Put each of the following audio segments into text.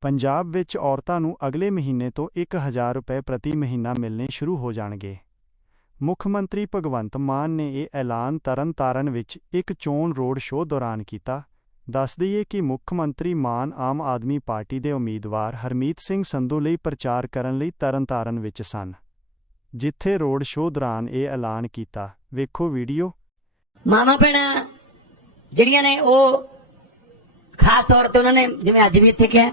ਪੰਜਾਬ ਵਿੱਚ ਔਰਤਾਂ ਨੂੰ ਅਗਲੇ ਮਹੀਨੇ ਤੋਂ 1000 ਰੁਪਏ ਪ੍ਰਤੀ ਮਹੀਨਾ ਮਿਲਣੇ ਸ਼ੁਰੂ ਹੋ ਜਾਣਗੇ। ਮੁੱਖ ਮੰਤਰੀ ਭਗਵੰਤ ਮਾਨ ਨੇ ਇਹ ਐਲਾਨ ਤਰਨਤਾਰਨ ਵਿੱਚ ਇੱਕ ਚੋਣ ਰੋਡ ਸ਼ੋਅ ਦੌਰਾਨ ਕੀਤਾ। ਦੱਸ ਦਈਏ ਕਿ ਮੁੱਖ ਮੰਤਰੀ ਮਾਨ ਆਮ ਆਦਮੀ ਪਾਰਟੀ ਦੇ ਉਮੀਦਵਾਰ ਹਰਮੀਤ ਸਿੰਘ ਸੰਧੂ ਲਈ ਪ੍ਰਚਾਰ ਕਰਨ ਲਈ ਤਰਨਤਾਰਨ ਵਿੱਚ ਸਨ। ਜਿੱਥੇ ਰੋਡ ਸ਼ੋਅ ਦੌਰਾਨ ਇਹ ਐਲਾਨ ਕੀਤਾ। ਵੇਖੋ ਵੀਡੀਓ। ਮਾਮਾ ਭੈਣਾਂ, ਜਿਹੜੀਆਂ ਨੇ ਉਹ ਖਾਸ ਤੌਰ ਤੇ ਉਹਨਾਂ ਨੇ ਜਿਵੇਂ ਅੱਜ ਵੀ ਇੱਥੇ ਕਿਹਾ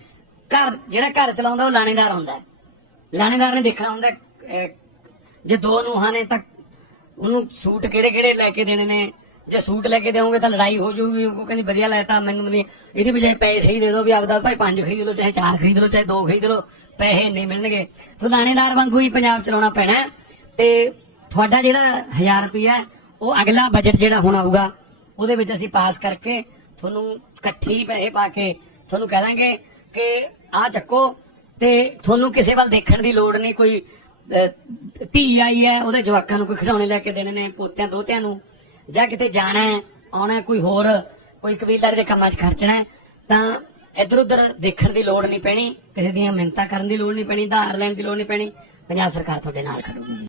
ਘਰ, ਜਿਹੜਾ ਘਰ ਚਲਾਉਂਦਾ, ਉਹ ਲਾਣੇਦਾਰ ਹੁੰਦਾ ਹੈ। ਲਾਣੇਦਾਰ ਨੇ ਦੇਖਣਾ ਹੁੰਦਾ ਜੇ ਦੋ ਨੂਹਾਂ ਨੇ ਤਾਂ ਉਹਨੂੰ ਸੂਟ ਕਿਹੜੇ ਕਿਹੜੇ ਲੈ ਕੇ ਦੇਣੇ ਨੇ? ਜੇ ਸੂਟ ਲੈ ਕੇ ਦੇਵੋਗੇ ਤਾਂ ਲੜਾਈ ਹੋ ਜਾਊਗੀ। ਉਹ ਕਹਿੰਦੀ, ਵਧੀਆ ਲੈਤਾ ਮੈਨੂੰ ਨਹੀਂ। ਇਹਦੀ ਬਜਾਏ ਪੈਸੇ ਹੀ ਦੇ ਦਿਓ ਵੀ ਆਪਦਾ ਭਾਈ ਪੰਜ ਖਰੀਦ ਲਓ, ਚਾਹੇ ਚਾਰ ਖਰੀਦ ਲਓ, ਚਾਹੇ ਦੋ ਖਰੀਦ ਲਓ, ਪੈਸੇ ਨਹੀਂ ਮਿਲਣਗੇ। ਤਾਂ ਲਾਣੇਦਾਰ ਵਾਂਗੂ ਹੀ ਪੰਜਾਬ ਚਲਾਉਣਾ ਪੈਣਾ ਤੇ ਤੁਹਾਡਾ ਜਿਹੜਾ 1000 ਰੁਪਇਆ ਉਹ ਅਗਲਾ ਬਜਟ ਜਿਹੜਾ ਹੁਣ ਆਊਗਾ, ਉਹਦੇ ਵਿੱਚ ਅਸੀਂ ਪਾਸ ਕਰਕੇ ਤੁਹਾਨੂੰ ਇਕੱਠੇ ਹੀ ਪੈਸੇ ਪਾ ਕੇ ਤੁਹਾਨੂੰ ਕਹਿ ਦਾਂਗੇ ਕਿ ਆਹ ਚੱਕੋ, ਤੇ ਤੁਹਾਨੂੰ ਕਿਸੇ ਵੱਲ ਦੇਖਣ ਦੀ ਲੋੜ ਨਹੀਂ, ਕੋਈ ਧੀ ਆਈ ਹੈ, ਉਹਦੇ ਜਵਾਕਾਂ ਨੂੰ ਕੋਈ ਖਿਡੌਣੇ ਲੈ ਕੇ ਦੇਣੇ ਨੇ, ਪੋਤਿਆਂ, ਦੋਤਿਆਂ ਨੂੰ, ਜਾਂ ਕਿਤੇ ਜਾਣਾ ਹੈ, ਆਉਣਾ ਕੋਈ ਹੋਰ, ਕੋਈ ਕਬੀਲਦਾਰੀ ਦੇ ਕੰਮਾਂ 'ਚ ਖਰਚਣਾ ਤਾਂ ਇੱਧਰ ਉੱਧਰ ਦੇਖਣ ਦੀ ਲੋੜ ਨਹੀਂ ਪੈਣੀ, ਕਿਸੇ ਦੀਆਂ ਮਿੰਨਤਾਂ ਕਰਨ ਦੀ ਲੋੜ ਨਹੀਂ ਪੈਣੀ ਧਾਰ ਲੈਣ ਦੀ ਲੋੜ ਨਹੀਂ ਪੈਣੀ, ਪੰਜਾਬ ਸਰਕਾਰ ਤੁਹਾਡੇ ਨਾਲ ਖੜੂਗੀ।